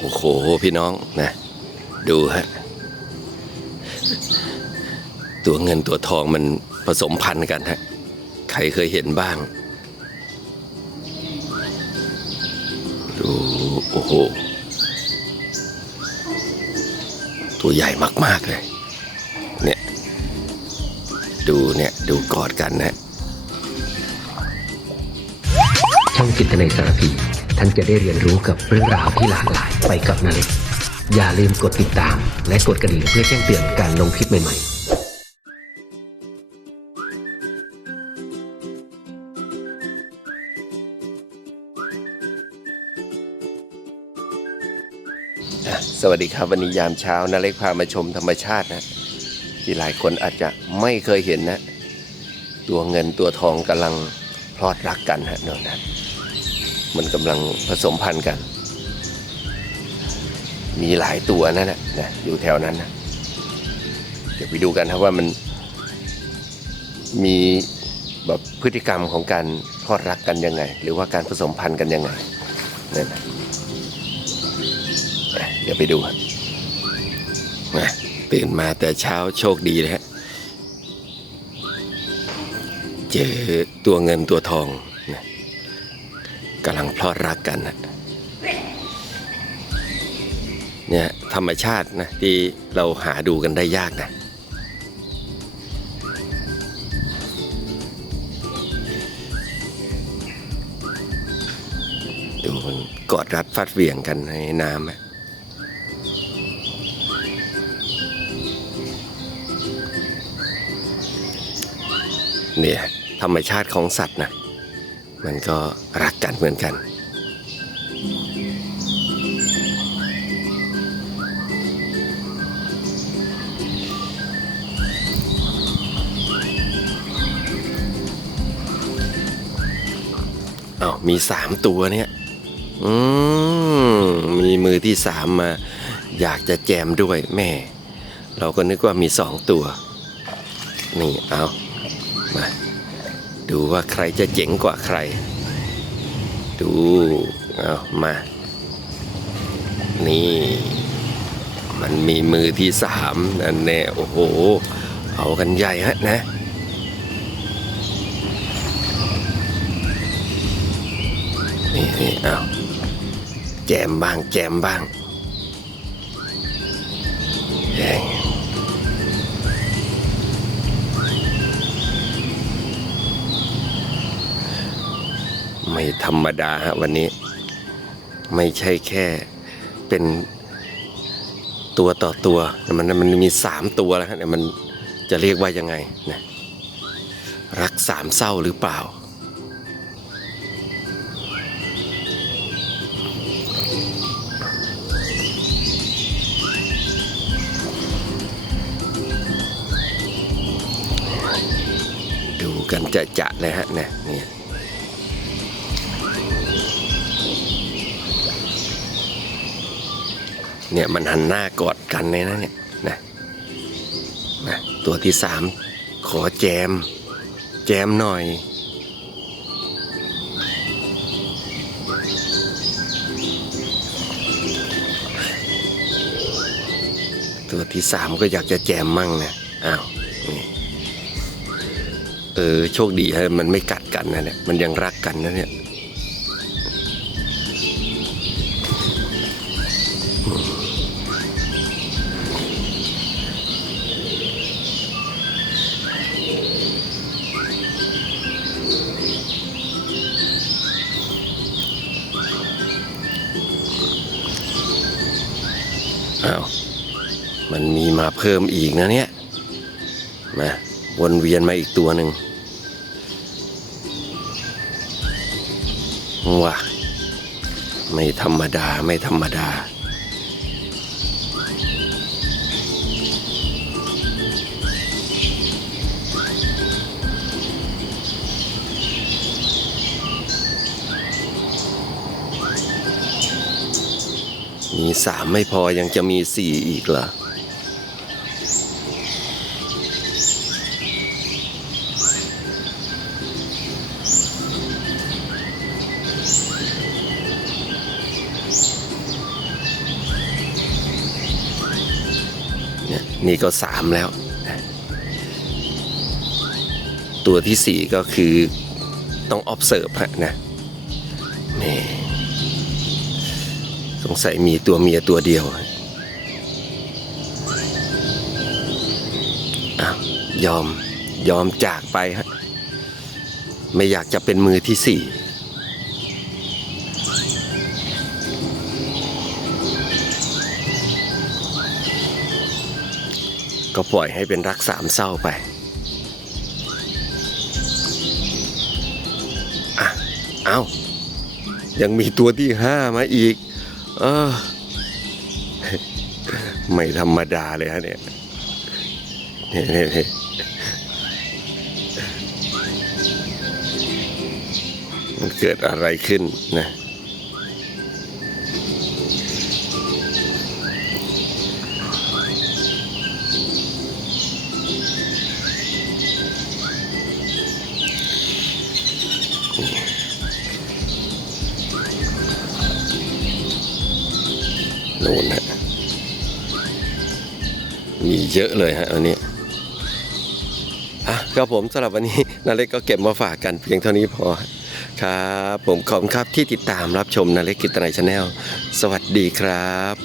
โอ้โห พี่น้องนะ ดูฮะ ตัวเงินตัวทองมันผสมพันธุ์กันฮะ ใครเคยเห็นบ้าง ดู โอ้โห ตัวใหญ่มาก ๆ เลย เนี่ย ดูเนี่ย ดูกอดกันนะช่องจิตในสารพี ท่านจะได้เรียนรู้กับเรื่องราวที่หลากหลายไปกับนาเล็กอย่าลืมกดติดตาม และกดกระดิ่งเพื่อแจ้งเตือนการลงคลิปใหม่ๆสวัสดีครับวันนี้ยามเช้านะเล็กพามาชมธรรมชาตินะ ที่หลายคนอาจจะไม่เคยเห็นนะ ตัวเงินตัวทองกำลังพลอดรักกันฮะเนอะนะ มันกำลังผสมพันธุ์กัน มีหลายตัวนั่นนะนะอยู่แถวนั้นนะเดี๋ยวไปดูกันครับว่ามันมีแบบพฤติกรรมของการพอดรักกันยังไง หรือว่าการผสมพันธุ์กันยังไงนั่นนะเดี๋ยวไปดูครับมาตื่นมาแต่เช้าโชคดีเลยฮะเจอตัวเงินตัวทอง กำลังพลอดรักกันนะเนี่ยธรรมชาตินะที่เราหาดูกันได้ยากนะ ดูมันกอดรัดฟัดเหวี่ยงกันในน้ำอะเนี่ยธรรมชาติของสัตว์นะ มันก็รักกันเหมือนกัน เอามีสามตัวเนี่ย อืม มีมือที่สามมา อยากจะแจมด้วยแม่ เราก็นึกว่ามีสองตัว นี่ เอา มา ดูว่าใครจะเจ๋งกว่าใคร ดูเอามา นี่ มันมีมือที่สามนั่นแน่โอ้โห เอากันใหญ่ฮะนะนี่นี่เอาแจมบ้างแจมบ้าง ไม่ธรรมดาฮะวันนี้ ไม่ใช่แค่เป็นตัวต่อตัวแต่มันมันมีสามตัวแล้วฮะเนี่ยมันจะเรียกว่ายังไงนะรักสามเศร้าหรือเปล่า ดูกันจะจะเลยฮะเนี่ย เนี่ยมันหันหน้ากอดกันเลยนะเนี่ยนะนะตัวที่สามขอแจม แจมหน่อย ตัวที่สามก็อยากจะแจมมั่งนะอ้าวนี่เออโชคดีฮะมันไม่กัดกันนะเนี่ยมันยังรักกันนะเนี่ย มันมีมาเพิ่มอีกนะเนี่ยมาวนเวียนมาอีกตัวหนึ่งว้าไม่ธรรมดาไม่ธรรมดา มีสามไม่พอยังจะมีสี่อีกเหรอ นี่ก็สามแล้ว ตัวที่สี่ก็คือต้อง observe ฮะนะนี่สงสัยมีตัวเมียตัวเดียวอ้าวยอมยอมจากไปฮะไม่อยากจะเป็นมือที่สี่ ก็ปล่อยให้เป็นรักสามเศร้าไปอะเอายังมีตัวที่ห้ามาอีก เออ ไม่ธรรมดาเลยฮะเนี่ยนี่นี่นี่มันเกิดอะไรขึ้นนะ นู่นฮะมีเยอะเลยฮะวันนี้อะครับผมสำหรับวันนี้นาเล็กก็เก็บมาฝากกันเพียงเท่านี้พอครับ ผมขอบคุณครับที่ติดตามรับชมนาเล็กกิตนายชาแนลสวัสดีครับ